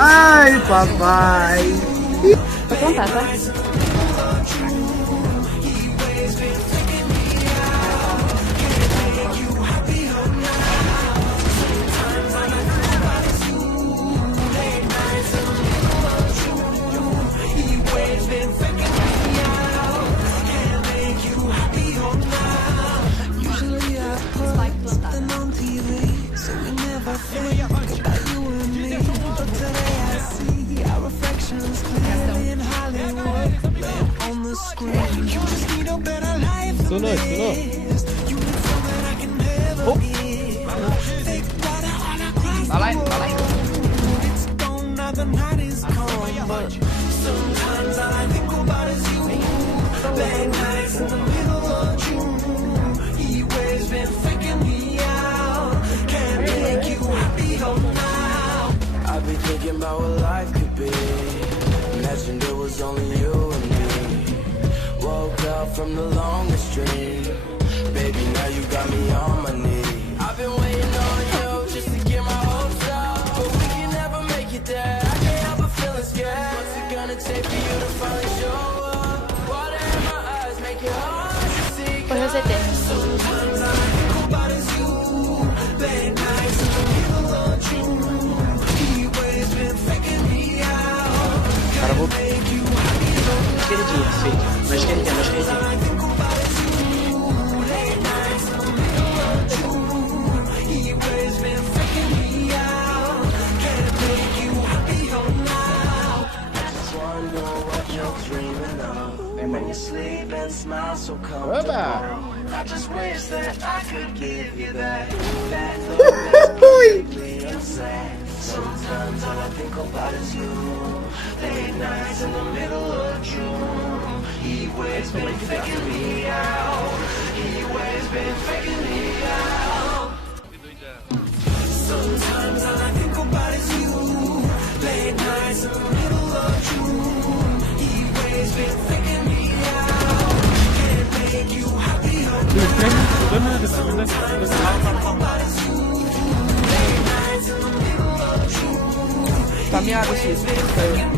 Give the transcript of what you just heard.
Ai, papai. Vou contar, tá? Sunoi. Vai lá. I've been thinking about what life could be. Imagined it was only you and me. Woke up from the longest dream. Baby, now you got me on my knees. I've been waiting on you just to get my hopes up, but we can never make it there. I can't help but feeling scared. What's it gonna take for you to finally show up? Water in my eyes make it hard to see. Foi o ZT. Sometimes all I think about is you. Late nights in the middle of June. He always been faking me out. Cara, vou. Make you happy all night. Mas quem tem? All I think about is you. Late nights in the middle of June. He always been faking me out. Can't make you happy all night. I just wonder what you're dreaming of. When you sleep and smile so comfortable. I just wish that I could give you that look that's perfectly insane. Sometimes all I think about is you. Late nights in the middle of June. He always been faking me out. He always been faking me out. Sometimes all I think about is you. Late nights in the middle of June. He always been faking me out. Can't make you happy all night. Sometimes all I think about is you. Late nights in the middle of June. Caminhada, X.